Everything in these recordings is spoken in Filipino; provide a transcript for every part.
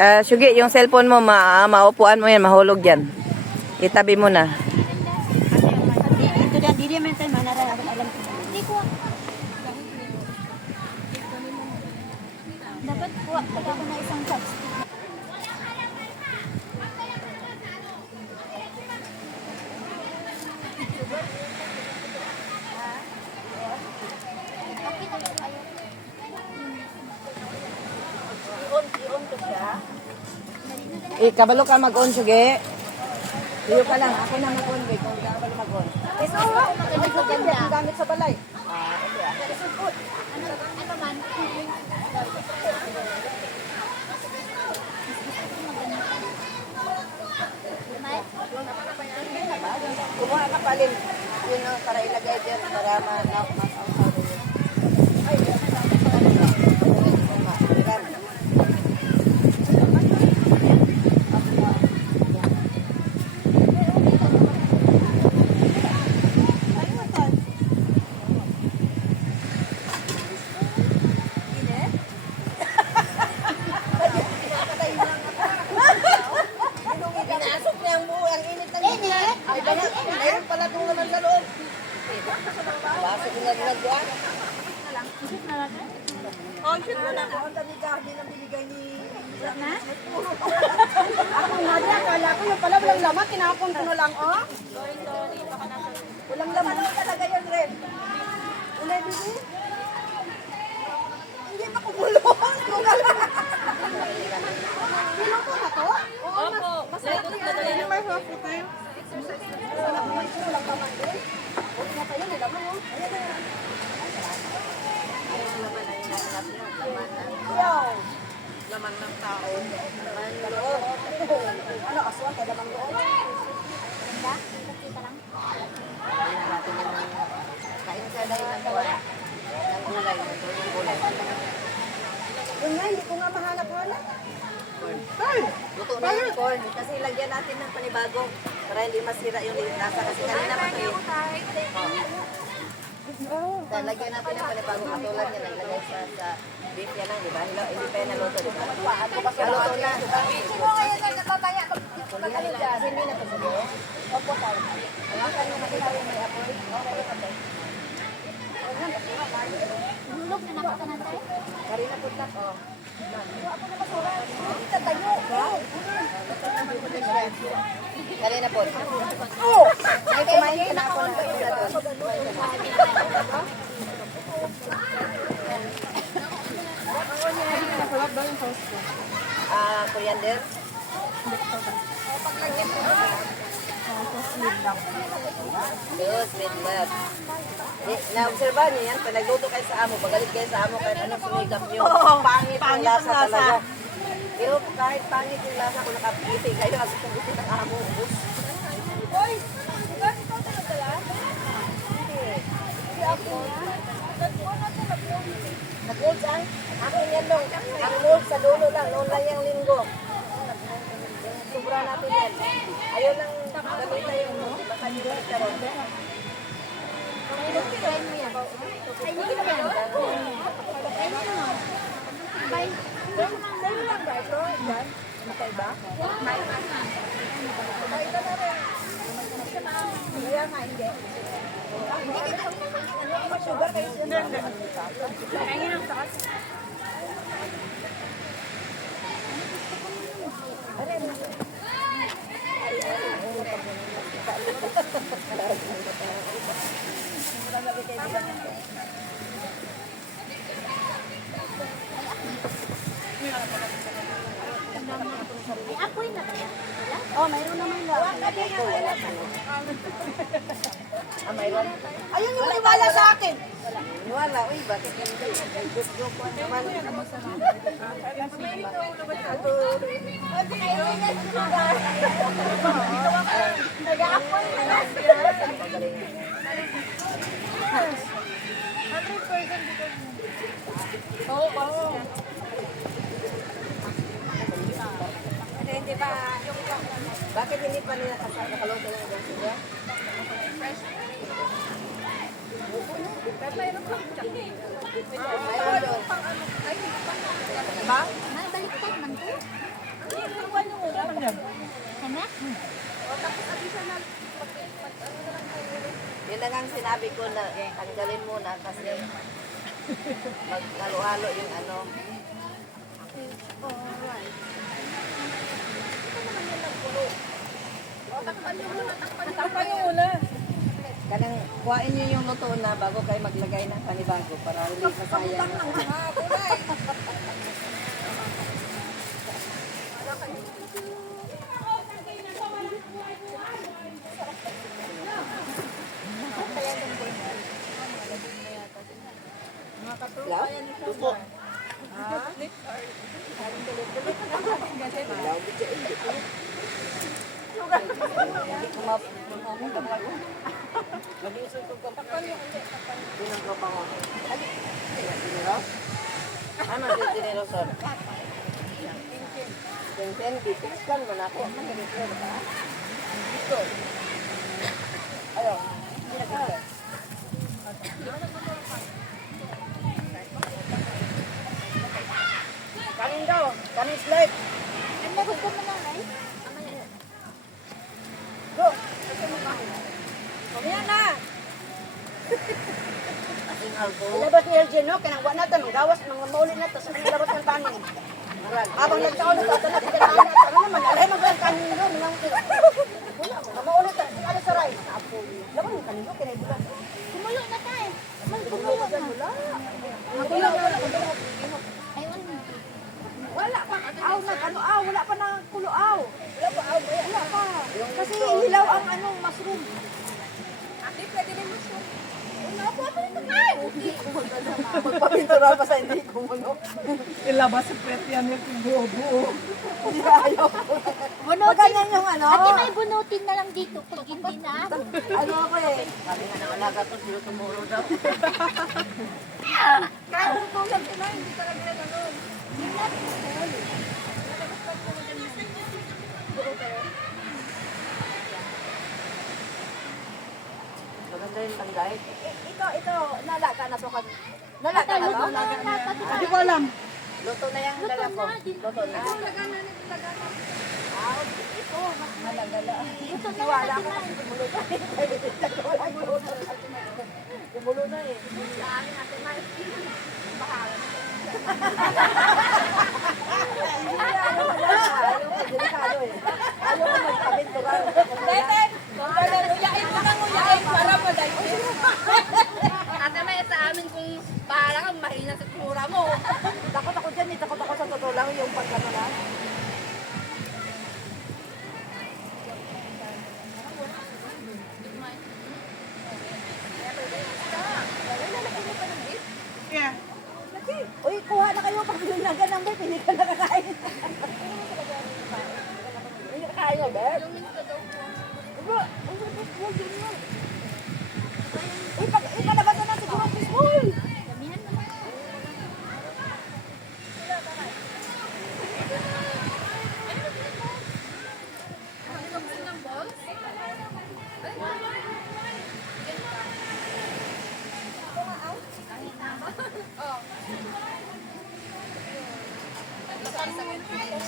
Sugi, yung cellphone mo, maupuan mo yan, mahulog yan. Itabi mo na. Ito na, di naman tayo manara. Alam ko. Hindi ko. Dapat po, pagka ko na isang cups. Kabalo ka mag-on, Sugi. Tuyo ka lang. Ako na mag-on, wait. Kung kabalo mag-on. Ito, maganda ko ganda. Ang gamit sa balay. Ito man. Kumuha ka palin. Yun ang para ilagay dyan para ma-sausaw rin. Ay, mayroon pala itong naman sa loob. Basa ko na rin dyan. Oh, shoot mo na. Ang dami-dami ng binigay ni... Na? Ako nga din, akala ko yung pala walang laman, tinapon ko na lang, oh. Sorry, baka nasa... Walang laman na talaga yun, Red. Ulay, bibi? Hindi pa kumulong. Kulong ko na to? Opo, masaya doon na doon. May happy time. Walang laman ko, walang laman din. Huwag na tayo, may laman, oh. Ayan. Laman ng tao. Laman ng loob. Ano, aswang, kaya laman loob. Ganda? Kita lang. Kain ka dahil ng gulay. Ng gulay. Ng gulay. Yun nga, hindi ko nga mahanap-hanap. Corn. Luto na yung corn. Kasi lagyan natin ng panibago para hindi masira yung lasa. Kasi kanina pa ito lagyan natin ng panibago. Katulad niya, naglagay sa beef yan lang, di ba? Hindi pa yan naluto, di ba? Naluto na. Sino ngayon na natataya? Hindi na ito sige. Opo tayo. Hawakan mo makita yung may apoy. Okay pa tayo. Hulog na nakatanan tayo? Karina putak, oh. Karina po. Oh! Ay, kumain ka na ako na doon. Coriander. Yes, sweet love. Na-obserbahan niyo yan, pag nagluto kayo sa amo, pagalit kayo sa amo, kahit anong sumigap niyo, pangit yung lasa talaga. Pero kahit pangit yung lasa, kung nakapiti kayo, at kung gusto ng amo, ubus. Hoy! Nag-mold saan? Akin yan nung. Ang mold sa dulo lang, noon lang yung linggo. Sobra natin yan. Ayaw lang gamitan yung mold. Baka nyo lang karoon. Try mo yan. Ay, hindi ka yan. Try mo naman. Bye. Sa'yo lang ba ito? Yan? Magkaiba? Magkaiba na rin. Kaya nga, hindi. Hindi kita sugar kayo siya. Kaya lang sa kasi. May apoy na ba yan? Oh, mayroon naman lang. Wala pa. Mayroon. Ayun yung wala sa akin. Wala. Uy, bakit hindi? Gusto ko naman. Nag-aapoy na lang. 100% Oo. Hindi pa, bakit hindi pa nila nakaluto ng ibang siya? Fresh. Mayroon doon. Diba? Baliktad man ko. Yun lang ang sinabi ko na tanggalin muna kasi maghalo-halo yung ano. Alright. Takpan nyo muna. Kanang kuhain nyo yung luto na bago kayo maglagay ng panibago para hindi masayang. Hello? Lupo. Hindi ko mapapagod ako. Mag-iisip ko kung pinang ko pa mo. Dinero? Ano si dinero, sir? Ten, bipiskan mo na ako. Dito. Ayaw. Kanin daw. Kanin slate. Ano, gusto mo ng rice? Go. Mamaya na. Ating alcohol. Ilabas ni LJ, no? Kinangwa natin. Gawas, mga mauli na. Tapos ilabas ng kanin. Habang nagsaon na ito, nagkakain na. Ano naman, alay mag-ang kanin doon. Wala, mga mauli na. Ano sa rice? Laban yung kanin doon, kinaibulan. Kumulo na tayo. Kumulo na. Kumulo na. Ayun. Wala pa. Wala pa na kulo aw. Wala pa. Kasi hilaw ang mushroom. Ate, pwede rin mushroom. Wala po ako nito kain. Magpapintura pa sa hindi kumulo. Ilabas sa pet yan yung buo-buo. Hindi ayaw. Maganda yung Ate, may bunutin na lang dito pag hindi na. Ano ako eh. Sabi nga ng alaga ko, sila tumuro daw. Kahit kung tulad ko na, hindi talaga na ganun. Maganda yung tanggay. Ito, nala ka na sukat. Nala ka na Luto ba? na yan dapat. Hindi ko alam. Luto na yung dala ko. Luto na. Luto na Wala yan ka natin. kasi kumulo na. Kumulo na eh. Ayaw ko delikado eh. Ayaw ko magpabinturan. Uyain mo na uyain para madali. Ate, may sa amin kung bahala kang mahina sa tsura mo. Takot ako dyan eh. Takot ako sa totoo lang yung pagkano lang. Yeah. Uy, kuha na kayo pag binaga ng bet. Hindi ka nakakain. Hindi ka kakain ng bet? Uy, palabas na siguro ang fishbowl. Damihan naman.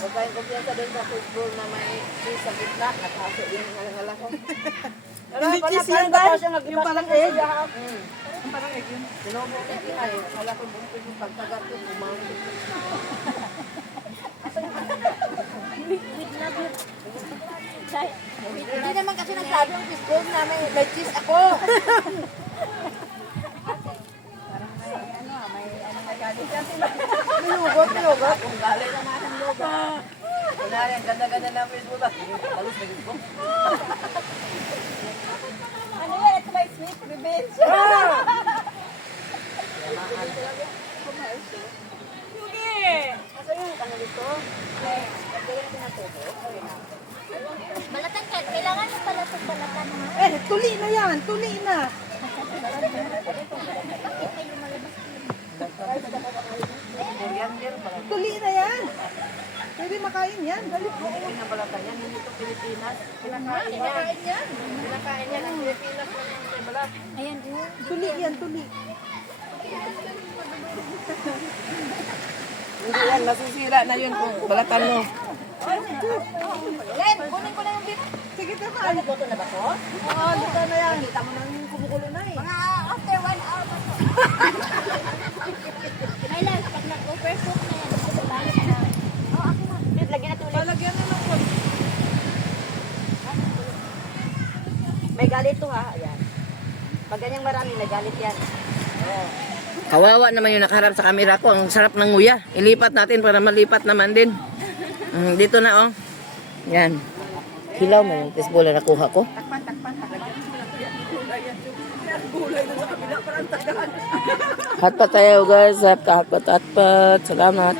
Huwag kayong kumpiyansa doon sa football na may cheese sa gitna. Nakaso yung ngalang ko. Hindi cheese yan, dahil. Yung parang egg. Hmm. Yung parang egg yun. Sinubo ko kinay. Kala ko bumpi yung pagkagat ko. Kumamit. Hindi naman kasi nagsabi ang fishbowl na may cheese ako. Minugot. Kung galing na natin loba. Kunwari, ang ganda-ganda ng Facebook ba? Balos na gusto. Ano yan? Ito may sweet revenge. Asa yung ano dito? Lagyan natin ng tubo. Balatan ka. Kailangan mo pala itong balatan ha. Eh, tuli na yan. Tuli na. Coriander pala. Tuli na yan. Pwede makain yan. Dali po. Pinabalatan yan. Hindi ito Pilipinas. Pinakain yan. Pinakain yan ng Pilipinas. Balat. Ayan, oh. Tuli yan, tuli. Hindi yan. Masisira na yun kung balatan mo. Len, kunin ko na yung bit. Sige, tama. Ano, boto na ba to? Oo, luto na yan. Kita mo nang kumukulo na eh. Mga after 1 hour pa to. May last, pag nag-overcook na yan, balik na. Oo, ako na. Wait, lagyan natin ulit. Palagyan na ng konti. May galit to ha. Ayan. Pag ganyang marami, may galit yan. Oh. Kawawa naman yung nakaharap sa camera ko. Ang sarap ng nguya. Ilipat natin para malipat naman din. Dito na oh. Yan. Hilaw mo yung fishball na nakuha ko. Takpan. Palagyan mo lang kaya yung gulay yan. Yung gulay na sa kabila, parang tagaan. Hotpot tayo guys. Hotpot. Salamat.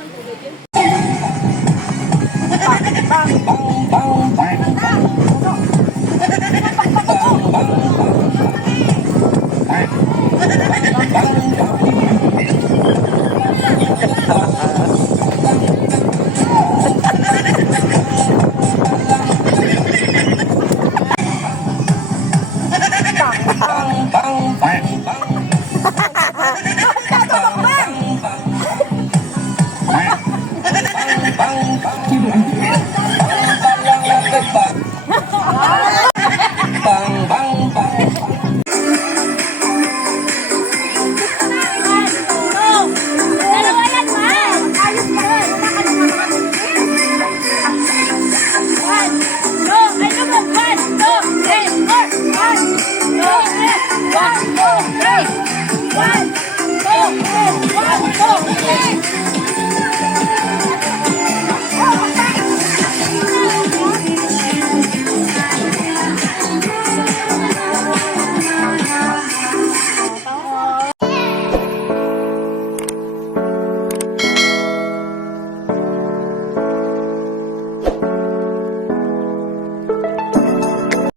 Dalawa yan, man! Ayos mo rin. Wala ka naman naman. 1, 2, 3, 4. 1, 2, 3, 1, 2, 3.